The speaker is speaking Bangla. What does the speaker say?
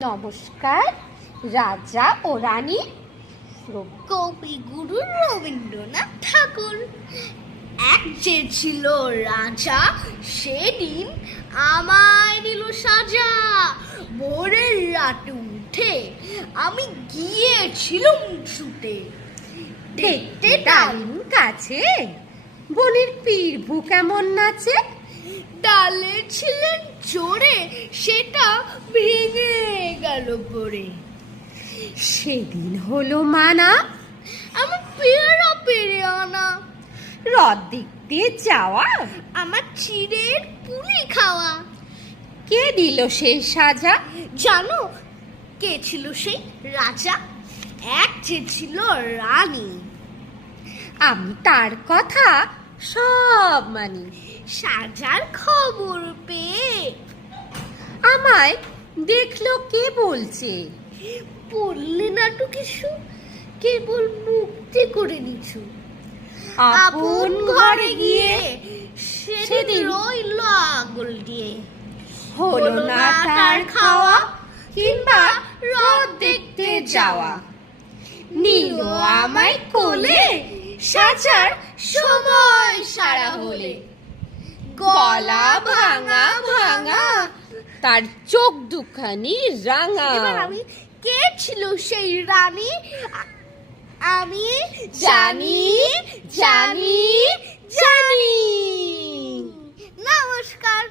নমস্কার। রাজা ও রানী। কবিগুরু রবীন্দ্রনাথ ঠাকুর। এক যে ছিল রাজা, সেদিন আমায় দিল সাজা। ভোরের রাতে উঠে আমি গিয়েছিলাম ছুটে, দেখতে ডালিম কাছে, বলির পীরভু কেমন নাচে। ডালে ছিলেন জোরে, সেটা ভেঙে গেল পড়ে। সেদিন হলো মানা, আমার পেয়ারা পেরে আনা, হ্রদ দেখতে যাওয়া, আমার চিড়ের পুলি খাওয়া। কে দিল সেই সাজা? জানো কে ছিল সেই রাজা? এক যে ছিল রানী। আমি তার কথা সব মানি। সাজার খবর পেয়ে আমায় দেখলো কে বলছে, বললে না তো কিছু, কেবল মুক্তি করে নিছু। আপন ঘরে গিয়ে সেদিন রইল আগল দিয়ে। হলো না তার খাওয়া কিংবা হ্রদ দেখতে যাওয়া। নিল আমায় কোলে, সাজার সময় সারা হলে। গলা ভাঙা ভাঙা, তার চোখ দুখানি রাঙা। এবার আমি, কে ছিল সেই রানী? আমি জানি জানি জানি। নমস্কার।